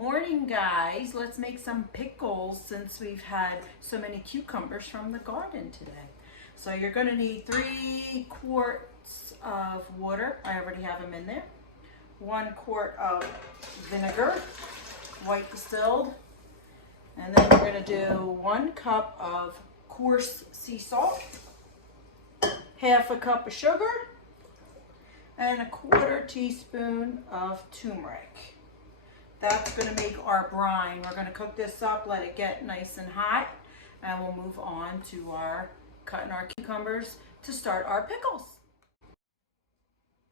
Morning, guys. Let's make some pickles since we've had so many cucumbers from the garden today. So you're going to need 3 quarts of water. I already have them in there. 1 quart of vinegar, white distilled. And then we're going to do 1 cup of coarse sea salt, half a cup of sugar, and 1/4 teaspoon of turmeric. That's going to make our brine. We're going to cook this up, let it get nice and hot, and we'll move on to cutting our cucumbers to start our pickles.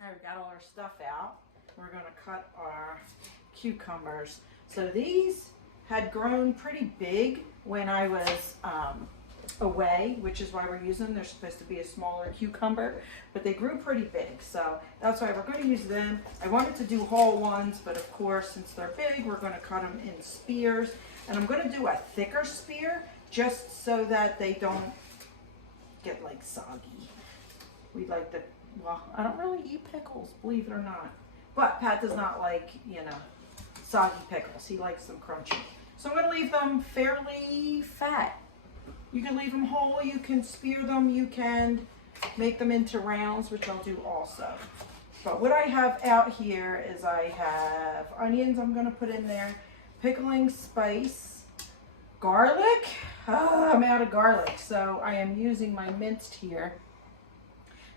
All right, we got all our stuff out. We're going to cut our cucumbers. So these had grown pretty big when I was away, which is why we're using them. They're supposed to be a smaller cucumber, but they grew pretty big, so that's why we're going to use them. I wanted to do whole ones, but of course, since they're big, we're going to cut them in spears, and I'm going to do a thicker spear just so that they don't get like soggy. We like the, well, I don't really eat pickles, believe it or not, but Pat does not like, soggy pickles. He likes them crunchy. So I'm going to leave them fairly fat. You can leave them whole, you can spear them, you can make them into rounds, which I'll do also. But what I have out here is I have onions I'm going to put in there, pickling spice, garlic. I'm out of garlic, so I am using my minced here.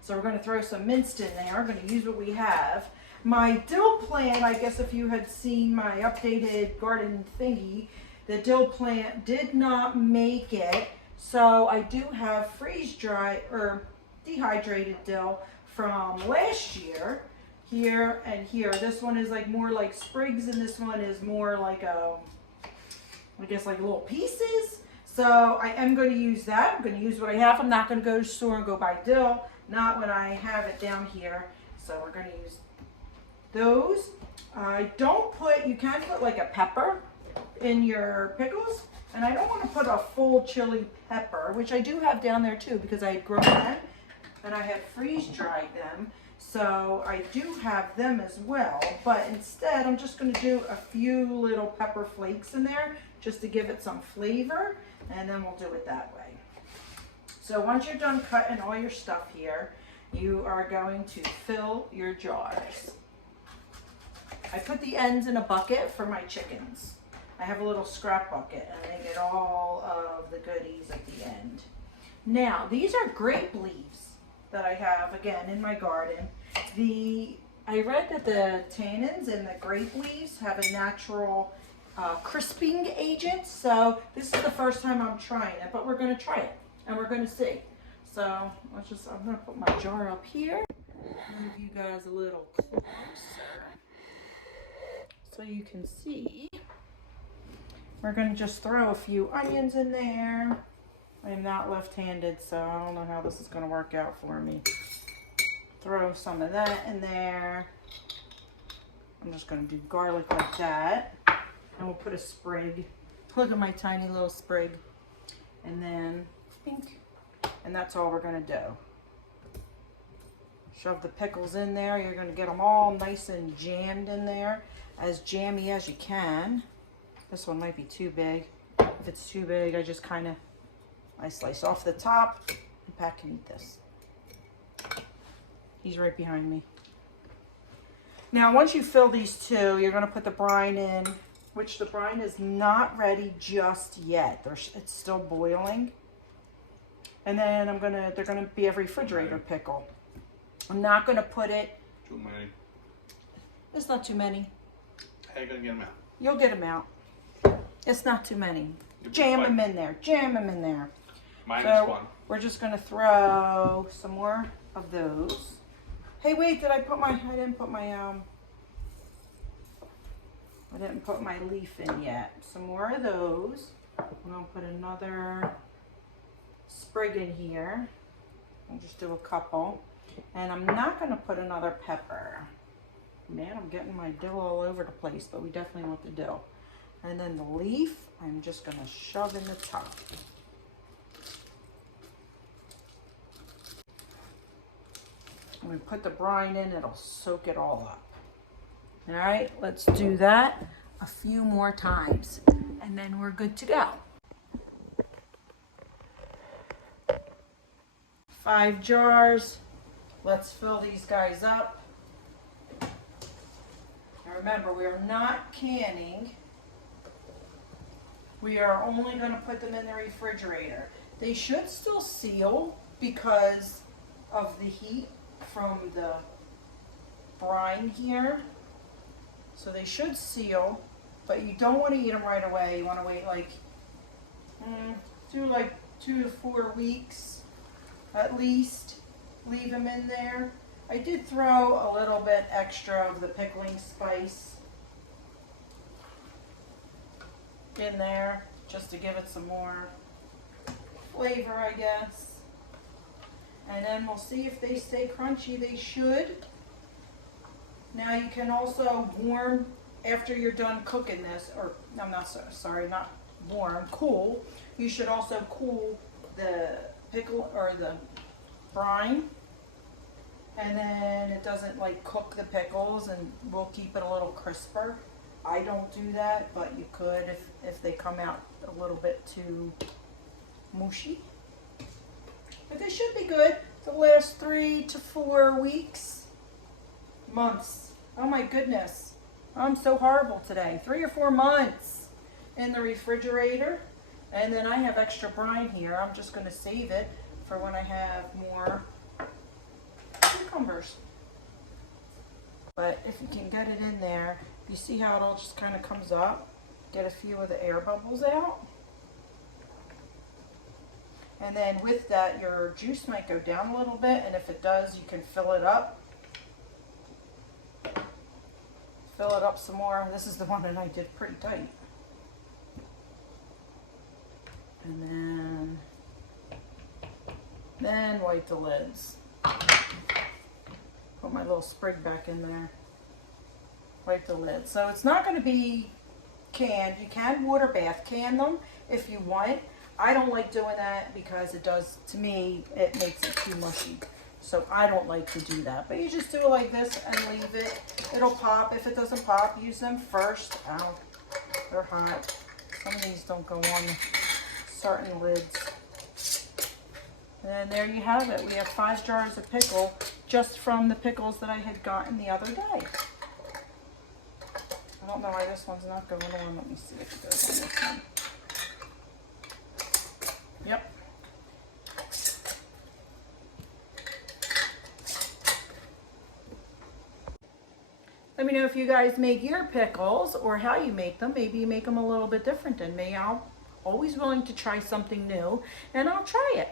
So we're going to throw some minced in there. I'm going to use what we have. My dill plant, I guess if you had seen my updated garden thingy, the dill plant did not make it. So I do have freeze-dried or dehydrated dill from last year, here and here. This one is like more like sprigs, and this one is more like I guess like little pieces. So I am going to use that. I'm going to use what I have. I'm not going to go to the store and go buy dill, not when I have it down here. So we're going to use those. You can put like a pepper in your pickles. And I don't want to put a full chili pepper, which I do have down there too, because I had grown them and I had freeze-dried them. So I do have them as well. But instead, I'm just going to do a few little pepper flakes in there just to give it some flavor. And then we'll do it that way. So once you're done cutting all your stuff here, you are going to fill your jars. I put the ends in a bucket for my chickens. I have a little scrap bucket, and they get all of the goodies at the end. Now, these are grape leaves that I have, again, in my garden. I read that the tannins in the grape leaves have a natural crisping agent, so this is the first time I'm trying it, but we're going to try it, and we're going to see. So, I'm going to put my jar up here, move you guys a little closer so you can see. We're going to just throw a few onions in there. I am not left-handed, so I don't know how this is going to work out for me. Throw some of that in there. I'm just going to do garlic like that. And we'll put a sprig. Look at my tiny little sprig. And then, pink. And that's all we're going to do. Shove the pickles in there. You're going to get them all nice and jammed in there. As jammy as you can. This one might be too big. If it's too big, I slice off the top, and Pat can eat this. He's right behind me. Now, once you fill these two, you're going to put the brine in, which the brine is not ready just yet. It's still boiling. And then they're going to be a refrigerator pickle. I'm not going to put it. Too many. It's not too many. How are you going to get them out? You'll get them out. It's not too many. Jam them in there. Jam them in there. Minus one. We're just going to throw some more of those. Hey, wait, I didn't put my leaf in yet. Some more of those. I'm going to put another sprig in here. I'll just do a couple. And I'm not going to put another pepper. Man, I'm getting my dill all over the place, but we definitely want the dill. And then the leaf, I'm just going to shove in the top. When we put the brine in, it'll soak it all up. All right, let's do that. a few more times, and then we're good to go. 5 jars. Let's fill these guys up. Now remember, we are not canning. We are only going to put them in the refrigerator. They should still seal because of the heat from the brine here. So they should seal, but you don't want to eat them right away. You want to wait like through like 2 to 4 weeks at least. Leave them in there. I did throw a little bit extra of the pickling spice in there just to give it some more flavor, I guess. And then we'll see if they stay crunchy. They should. Now you can also warm after you're done cooking this, or I'm not sorry, not warm, cool. You should also cool the pickle or the brine, and then it doesn't like cook the pickles, and we'll keep it a little crisper. I don't do that, but you could if they come out a little bit too mushy. But they should be good to last 3 to 4 weeks, months. Oh my goodness, I'm so horrible today. 3 or 4 months in the refrigerator, and then I have extra brine here. I'm just going to save it for when I have more cucumbers. But if you can get it in there, you see how it all just kind of comes up. Get a few of the air bubbles out. And then with that, your juice might go down a little bit, and if it does, you can fill it up. Fill it up some more. This is the one that I did pretty tight. And then wipe the lids. Put my little sprig back in there. Wipe the lid. So it's not going to be canned. You can water bath can them if you want. I don't like doing that because it does, to me, it makes it too mushy. So I don't like to do that. But you just do it like this and leave it. It'll pop. If it doesn't pop, use them first. Ow, they're hot. Some of these don't go on certain lids. And there you have it. We have 5 jars of pickle just from the pickles that I had gotten the other day. I don't know why this one's not going on. Let me see if it goes on this one. Yep. Let me know if you guys make your pickles or how you make them. Maybe you make them a little bit different than me. I'm always willing to try something new, and I'll try it.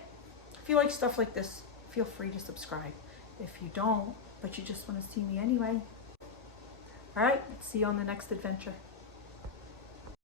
If you like stuff like this, feel free to subscribe. If you don't, but you just want to see me anyway. All right, see you on the next adventure.